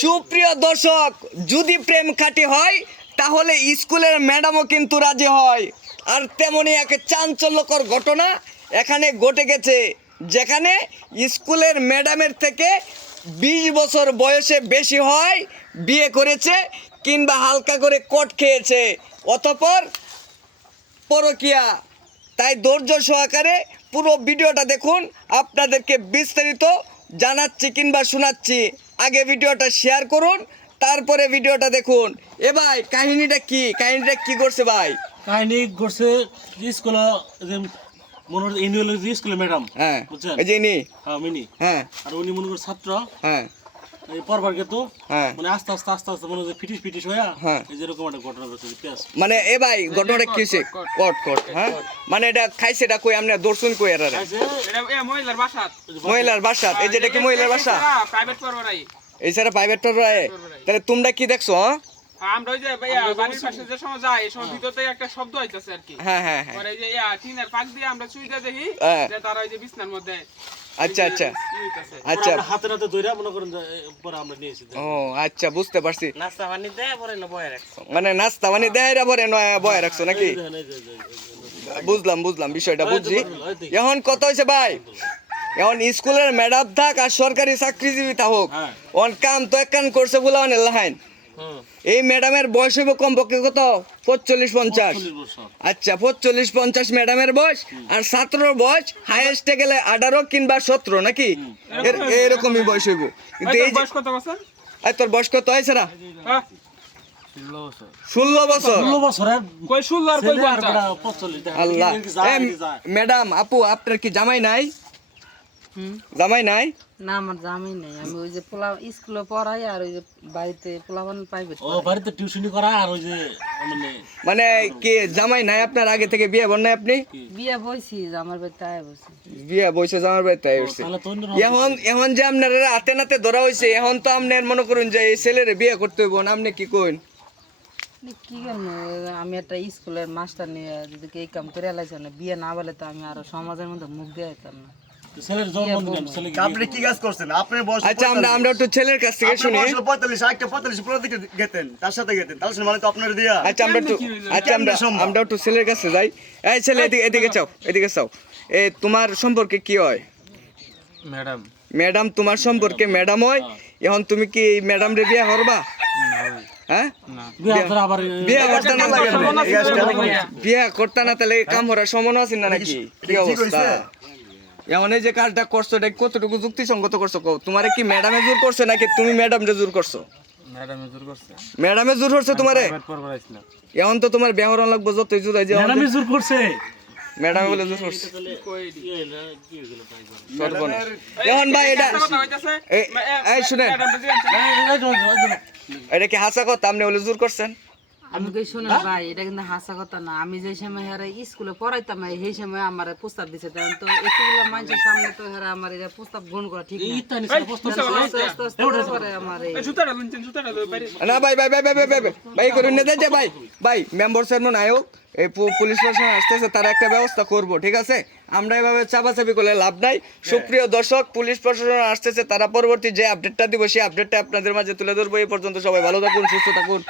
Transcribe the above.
সুপ্রিয় দর্শক, যদি প্রেম খাঁটি হয় তাহলে স্কুলের ম্যাডামও কিন্তু রাজি হয়। আর তেমনই এক চাঞ্চল্যকর ঘটনা এখানে ঘটে গেছে, যেখানে স্কুলের ম্যাডামের থেকে 20 বছর বয়সে বেশি হয়, বিয়ে করেছে কিংবা হালকা করে কোট খেয়েছে, অতঃপর পরকিয়া। তাই ধৈর্য সহকারে পুরো ভিডিওটা দেখুন, আপনাদেরকে বিস্তারিত জানাচ্ছি কিংবা শোনাচ্ছি। আগে ভিডিওটা শেয়ার করুন, তারপরে ভিডিওটা দেখুন। এ ভাই, কাহিনীটা কি করছে ভাই? কাহিনী করছে স্কুল মনে হয় ইন্ডিওলজি স্কুলের ম্যাডাম। হ্যাঁ, বুঝছেন? এই যে ইনি। হ্যাঁ, মিনি। হ্যাঁ আর উনি মনে করে ছাত্র। হ্যাঁ এই পরবার গেতো। হ্যাঁ মানে আস্তে আস্তে মনে হয় ফিটিস হয়ে হ্যাঁ এই যেরকম একটা ঘটনা ঘটছে পেঁয়াজ। মানে এ ভাই, ঘটনাটা কি হয়েছে? কট হ্যাঁ, মানে এটা খাইছে, এটা কই আপনি দর্শন কই? আর মহিলার বাসা, মহিলার বাসা। এই যেটা কি মহিলার বাসা? প্রাইভেট পড়বাই। এই সারা প্রাইভেট পড়ায়। তাহলে তোমরা কি দেখছো? আমরা ওই যে ভাইয়া বাড়ির পাশে যে সময় যাই, এই সময় ভিতর থেকে একটা শব্দ হইতাছে আর কি। হ্যাঁ হ্যাঁ হ্যাঁ। পরে এই যে টিনের পাক দিয়ে আমরা চুইটা দেখি যে তারা ওই যে বিছনার মধ্যে। আচ্ছা আচ্ছা হইতাছে। আচ্ছা। হাতে ধরে মনে করেন যে পরে আমরা নিয়েছি। ও আচ্ছা, বুঝতে পারছি। নাস্তা পানি দেয় পরে না বয়ে রাখছো। মানে নাস্তা মানে দেয়রা পরে নয় বয়ে রাখছো নাকি? বুঝলাম বিষয়টা বুঝছি। এখন কত হয়েছে ভাই, এখন স্কুলের ম্যাডাম থাক আর সরকারি চাকরিজীবী থাকুক, অন কাম তো এক কান করছে বলে অনেক লাহাইন। এই ম্যাডামের বয়স হইব কমপক্ষে কত? 45-50। আচ্ছা, 45-50 ম্যাডামের বয়স, আর ছাত্রর বয়স হাইয়েস্টে গেলে 18 কিংবা 17 নাকি এরকমই বয়স হইব। কিন্তু এই বয়স কত বছর? তোর বয়স কত হয়েছে না? 16 বছর। 16 বছরের কই 16 আর কই 50? আল্লাহ। ম্যাডাম, আপু, আপনার কি জামাই নাই? জামাই নাই? না, আমার জামাই নেই। আমি ওই যে স্কুলে পড়াই আর ওই যে বাড়িতে পোলাপান প্রাইভেট। ও বাড়িতে টিউশনি করা আর ওই যে মানে কি জামাই নাই আপনার? আগে থেকে বিয়ে বল নাই আপনি? বিয়ে বইছি, আমার বাড়িতে আয় বসে। বিয়ে বইছে, জামার বাড়িতে উঠছে। এখন যে আপনার হাতে নাতে ধরা হয়েছে, এখন তো আপনার মনে করুন যে এই ছেলেরে বিয়ে করতে হইব না, আপনি কি কইন? কি কেন, আমি একটা স্কুলের মাস্টার নিয়ে যদি এই কাম করে এলাইছি না, বিয়ে না বলে তো আমি আরো সমাজের মধ্যে মুখ দিয়ে যেতাম না। ছেলের জন্মদিন ছেলেকে আপনি কি কাজ করছেন? আপনি বয়স আচ্ছা, আমরা একটু ছেলের কাছ থেকে শুনি। 45 পুরো দিকে গেতেন, তার সাথে গেতেন, তাহলে মানে তো আপনার দিয়া। আচ্ছা, আমরা একটু ছেলের কাছে যাই। এই ছেলে, এদিকে চাও। তোমার সম্পর্কে কি হয়? ম্যাডাম তোমার সম্পর্কে ম্যাডাম হয়। এখন তুমি কি এই ম্যাডাম রে বিয়ে করবা? হ্যাঁ, বিয়ে করতে না তাহলে কাম করার সময় আছে না নাকি? কি অবস্থা? এখন এই যে কাজটা করছো, এটা কতটুকু যুক্তিসঙ্গত করছো? তোমারে কি ম্যাডামে জোর করছে নাকি তুমি ম্যাডাম রে জোর করছো? ম্যাডামে জোর করছে তোমারে। এখন তো তোমার ব্যবহার লাগবে, যতই জোর হয় যে ম্যাডামে জোর করছে। ম্যাডাম বলে জোর করছে। এখন ভাই, এটা এই শুনেন, এটা কি হাসা কথা? আপনি বলে জোর করছেন? আমি কই শুনেন ভাই, এটা কিন্তু হাসা কথা না। আমি যে সময় হেরা স্কুলে পড়াইতাম সেই সময় আমার প্রস্তাব দিছে, তো এতগুলো মানুষের সামনে তো হেরা আমার এটা প্রস্তাব গ্রহণ করা ঠিক না। না ভাই, ভাই করুন না যে ভাই মেম্বার চেয়ারম্যান আয়োগ, এই পুলিশ প্রশাসন আসতেছে, তার একটা ব্যবস্থা করব, ঠিক আছে? আমরা এভাবে চাপাচাপি করলে লাভ নাই। সুপ্রিয় দর্শক, পুলিশ প্রশাসন আসতেছে, তারা পরবর্তী যে আপডেটটা দিব সেই আপডেটটা আপনাদের মাঝে তুলে ধরবো। এই পর্যন্ত সবাই ভালো থাকুন, সুস্থ থাকুন।